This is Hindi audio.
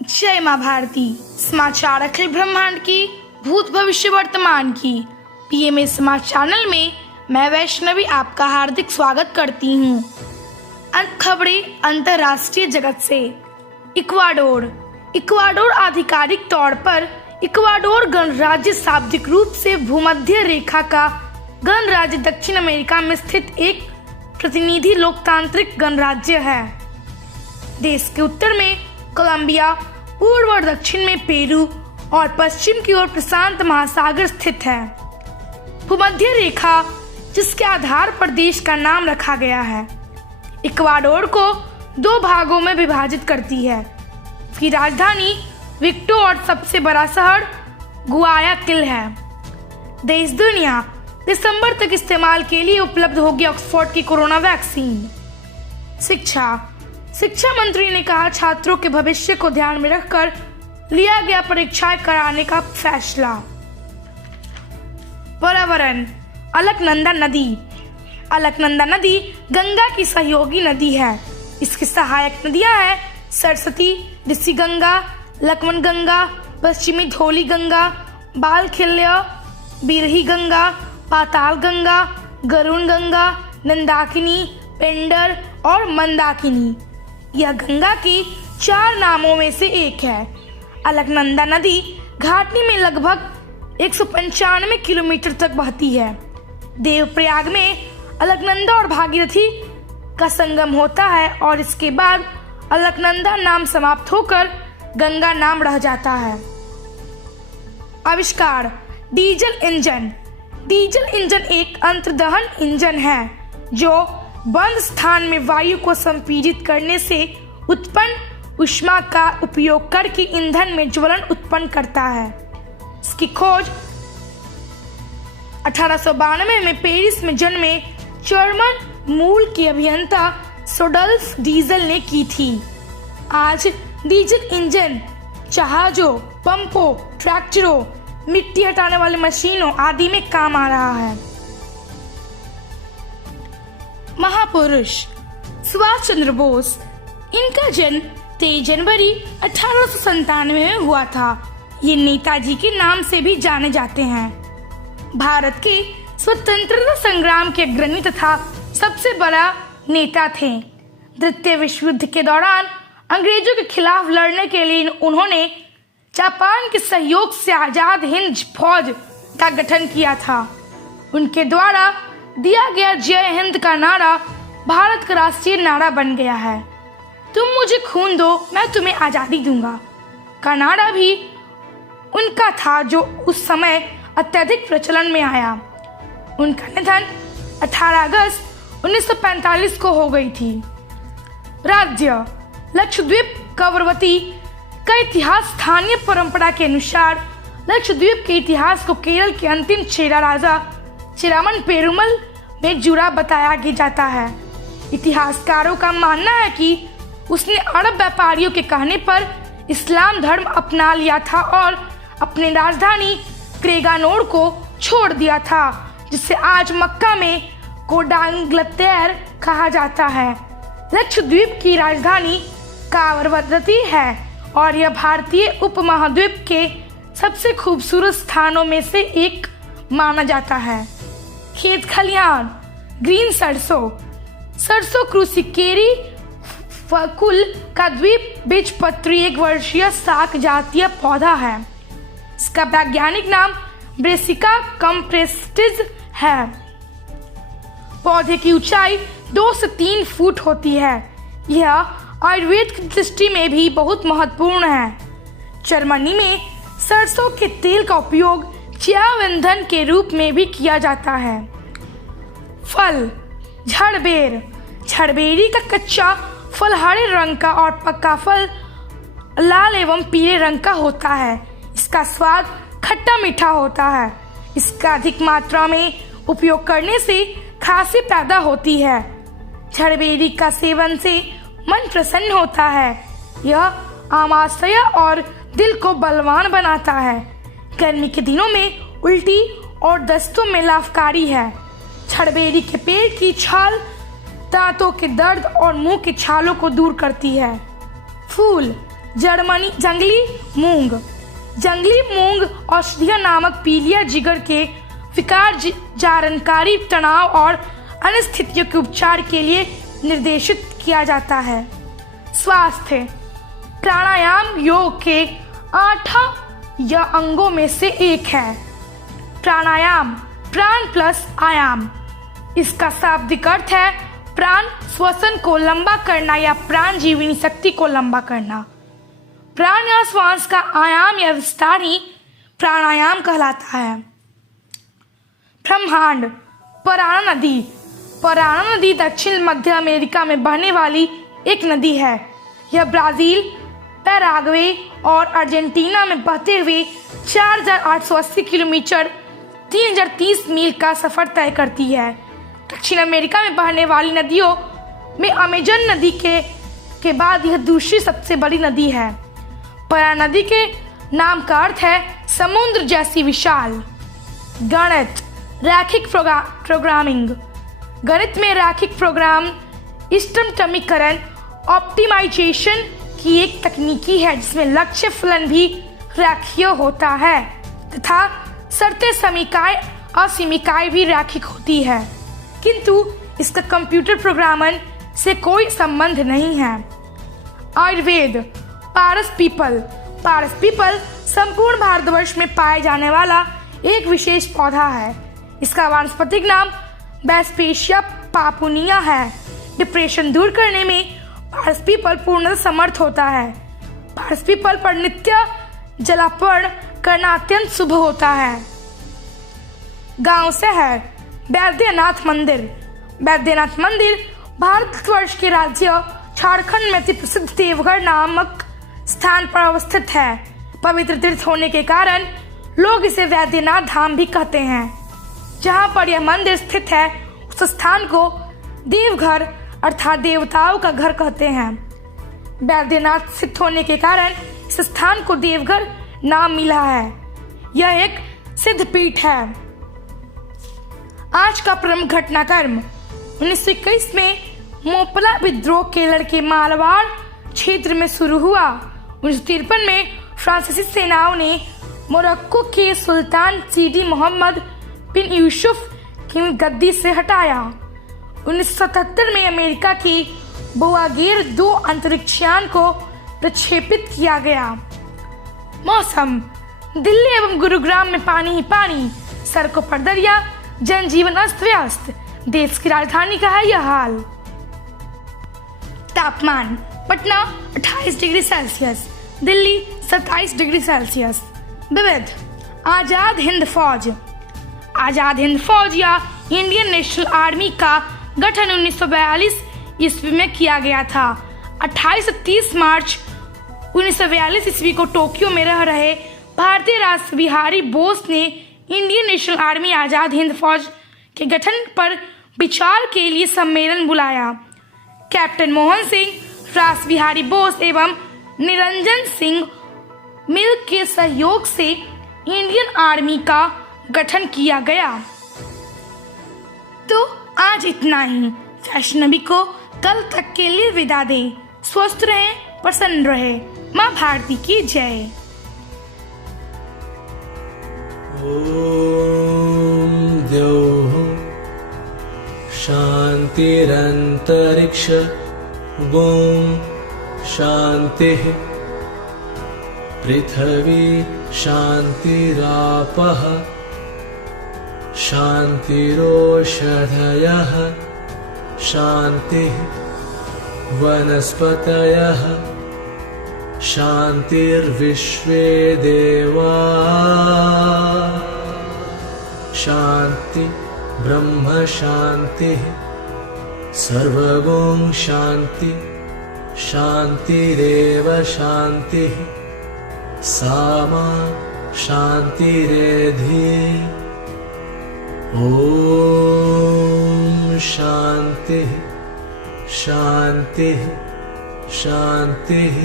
जय माँ भारती। समाचार अखिल ब्रह्मांड की, भूत भविष्य वर्तमान की पीएमए समाचार चैनल में मैं वैष्णवी आपका हार्दिक स्वागत करती हूँ। खबरें अंतर्राष्ट्रीय जगत से। इक्वाडोर आधिकारिक तौर पर इक्वाडोर गणराज्य शाब्दिक रूप से भूमध्य रेखा का गणराज्य दक्षिण अमेरिका में स्थित एक प्रतिनिधि लोकतांत्रिक गणराज्य है। देश के उत्तर में कोलंबिया, पूर्व और दक्षिण में पेरू और पश्चिम की ओर प्रशांत महासागर स्थित है। भूमध्य रेखा, जिसके आधार पर देश का नाम रखा गया है, इक्वाडोर को दो भागों में विभाजित करती है। इसकी राजधानी विक्टो और सबसे बड़ा शहर गुआयाकिल है। देश दुनिया दिसंबर तक इस्तेमाल के लिए उपलब्ध होगी ऑक्सफोर्ड की कोरोना वैक्सीन। शिक्षा मंत्री ने कहा, छात्रों के भविष्य को ध्यान में रखकर लिया गया परीक्षाएं कराने का फैसला। पर्यावरण। अलकनंदा नदी गंगा की सहयोगी नदी है। इसकी सहायक नदियां हैं सरस्वती, ऋषि गंगा, लक्ष्मण गंगा, पश्चिमी धौली गंगा, बालखिल्य, बिरही गंगा, पाताल गंगा, गरुण गंगा, नंदाकिनी, पेंडर और मंदाकिनी। यह गंगा की 4 नामों में से एक है। अलकनंदा नदी घाटी में लगभग 195 किलोमीटर तक बहती है। देवप्रयाग में अलकनंदा और भागीरथी का संगम होता है और इसके बाद अलकनंदा नाम समाप्त होकर गंगा नाम रह जाता है। आविष्कार। डीजल इंजन एक अंतर्दहन इंजन है जो बंद स्थान में वायु को संपीड़ित करने से उत्पन्न ऊष्मा का उपयोग करके ईंधन में ज्वलन उत्पन्न करता है। इसकी खोज 1892 में पेरिस में जन्मे जर्मन मूल के अभियंता सोडल्फ डीजल ने की थी। आज डीजल इंजन जहाजों, पंपों, ट्रैक्टरों, मिट्टी हटाने वाले मशीनों आदि में काम आ रहा है। महापुरुष। सुभाष चंद्र बोस। इनका जन्म 23 जनवरी 1897 में हुआ था। ये नेताजी के नाम से भी जाने जाते हैं। भारत के स्वतंत्रता संग्राम के अग्रणी तथा सबसे बड़ा नेता थे। द्वितीय विश्व युद्ध के दौरान अंग्रेजों के खिलाफ लड़ने के लिए उन्होंने जापान के सहयोग से आजाद हिंद फौज का गठन किया था। उनके द्वारा दिया गया जय हिंद का नारा भारत का राष्ट्रीय नारा बन गया है। तुम मुझे खून दो, मैं तुम्हें आजादी दूंगा का नारा भी उनका था, जो उस समय अत्यधिक प्रचलन में आया। उनका निधन 18 अगस्त 1945 को हो गई थी। राज्य। लक्षद्वीप कवरवती का इतिहास। स्थानीय परंपरा के अनुसार लक्षद्वीप के इतिहास को केरल के अंतिम चेरा राजा चिरामन पेरुमल में जुड़ा बताया जाता है। इतिहासकारों का मानना है कि उसने अरब व्यापारियों के कहने पर इस्लाम धर्म अपना लिया था और अपनी राजधानी क्रेगानोर को छोड़ दिया था, जिसे आज मक्का में कोडांगलतेर कहा जाता है। लक्षद्वीप की राजधानी कावरवती है और यह भारतीय उपमहाद्वीप के सबसे खूबसूरत स्थानों में से एक माना जाता है। खेत खलिहान। ग्रीन सरसों क्रूसिकेरी फकुल का द्वीप बीजपत्री एक वर्षीय शाक जातीय पौधा है। इसका वैज्ञानिक नाम ब्रेसिका कम्प्रेस्टिज है। पौधे की ऊंचाई 2 से 3 फुट होती है। यह आयुर्वेद की दृष्टि में भी बहुत महत्वपूर्ण है। जर्मनी में सरसों के तेल का उपयोग जैव ईंधन के रूप में भी किया जाता है। फल। झड़बेरी का कच्चा फल हरे रंग का और पक्का फल लाल एवं पीले रंग का होता है। इसका स्वाद खट्टा मीठा होता है। इसका अधिक मात्रा में उपयोग करने से खांसी पैदा होती है। झड़बेरी का सेवन से मन प्रसन्न होता है। यह आमाशय और दिल को बलवान बनाता है। गर्मी के दिनों में उल्टी और दस्तों में लाभकारी है। झड़बेरी के पेड़ की छाल दांतों के दर्द और मुंह की छालों को दूर करती है। फूल। जर्मनी जंगली मूंग औषधीय नामक पीलिया जिगर के विकार, जानकारी, तनाव और अन्य स्थितियों के उपचार के लिए निर्देशित किया जाता है। स्वास्थ्य प्राणायाम योग के 8 या अंगों में से एक है। प्राणायाम प्राण प्लस आयाम, इसका शाब्दिक अर्थ है प्राण श्वसन को लंबा करना या प्राण जीवनी शक्ति को लंबा करना। प्राण या श्वास का आयाम या विस्तार ही प्राणायाम कहलाता है। ब्रह्मांड पराना नदी दक्षिण मध्य अमेरिका में बहने वाली एक नदी है। यह ब्राजील, पैराग्वे और अर्जेंटीना में बहते हुए 4,880 किलोमीटर 3,030 मील का सफर तय करती है। दक्षिण अमेरिका में बहने वाली नदियों में अमेजन नदी के बाद यह दूसरी सबसे बड़ी नदी है। पराना नदी के नाम का अर्थ है समुद्र जैसी विशाल। गणित रैखिक प्रोग्रामिंग, गणित में रैखिक प्रोग्राम इष्टतमीकरण ऑप्टिमाइजेशन की एक तकनीकी है जिसमें लक्ष्य फलन भी रैखिक होता है तथा शर्तें समीकाय असीमिकाय भी रैखिक होती है, किंतु इसका कंप्यूटर प्रोग्रामन से कोई संबंध नहीं है। आयुर्वेद पारस पीपल संपूर्ण भारतवर्ष में पाए जाने वाला एक विशेष पौधा है। इसका वानस्पतिक नाम बैस्पेशिया पापुनिया है। डिप्रेशन दूर करने में पारस पीपल पूर्णतः समर्थ होता है। पारस पीपल पर नित्य जलार्पण करना अत्यंत शुभ होता है। गांव शहर वैद्यनाथ मंदिर भारतवर्ष के राज्य झारखंड में प्रसिद्ध देवघर नामक स्थान पर अवस्थित है। पवित्र तीर्थ होने के कारण लोग इसे वैद्यनाथ धाम भी कहते हैं। जहां पर यह मंदिर स्थित है उस स्थान को देवघर अर्थात देवताओं का घर कहते हैं। वैद्यनाथ स्थित होने के कारण इस स्थान को देवघर नाम मिला है। यह एक सिद्ध पीठ है। आज का प्रमुख घटनाक्रम 1921 में मोपला विद्रोह केरल के मालवाड़ क्षेत्र में शुरू हुआ। 1953 में फ्रांसीसी सेनाओं ने मोरक्को के सुल्तान सीदी मोहम्मद बिन यूसुफ की गद्दी से हटाया। 1977 में अमेरिका की बोआगेर 2 अंतरिक्षयान को प्रक्षेपित किया गया। मौसम दिल्ली एवं गुरुग्राम में पानी ही पानी, सड़कों पर दरिया, जनजीवन अस्त व्यस्त। देश की राजधानी का है यह हाल। तापमान Patna 28 degree Celsius, Delhi 27 degree Celsius. विविध आजाद हिंद फौज या इंडियन नेशनल आर्मी का गठन 1942 ईस्वी में किया गया था। 28 से 30 मार्च 1942 ईस्वी को टोक्यो में रह रहे भारतीय राष्ट्र बिहारी बोस ने Indian national army Azad Hind फौज के गठन पर विचार के लिए सम्मेलन बुलाया। कैप्टन मोहन सिंह, रास बिहारी बोस एवं निरंजन सिंह मिल के सहयोग से इंडियन आर्मी का गठन किया गया। तो आज इतना ही। वैष्णवी को कल तक के लिए विदा दें। स्वस्थ रहें, प्रसन्न रहें। माँ भारती की जय। ओम द्यौः शान्तिरन्तरिक्ष ओम शान्तिः पृथ्वी शान्तिरापः शान्तिरोषधयः शान्तिः वनस्पतयः शान्तिर्विश्वे देवा शान्ति ब्रह्म शान्तिः सर्वगुण शान्ति शान्तिरेव शान्तिः सामा शान्तिरेधि। ओम शान्तिः शान्तिः शान्तिः।